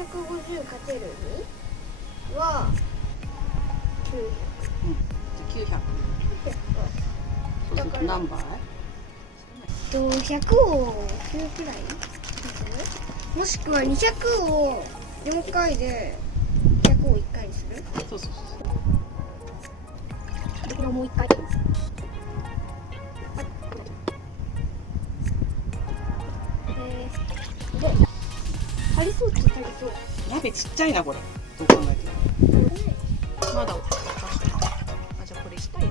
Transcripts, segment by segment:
150×2 は900。じゃあ900。そうすると何倍？100を9くらいにする？もしくは200を4回で100を1回にする？そうそうそう。これをもう1回。で、足りそうっちゃ足りそう。鍋ちっちゃいなこれ。どう考えても。まだ。あ、じゃあこれしたいな。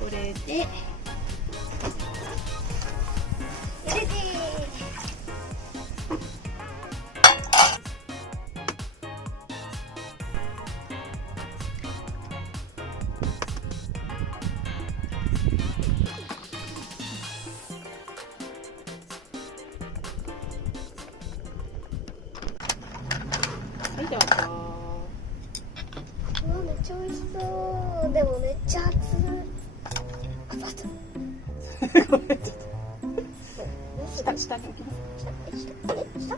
これで入れてはい、どうぞ。うわ、めっちゃ美味しそう。でもめっちゃ熱い。ごめん、ちょっと。下に置きます。下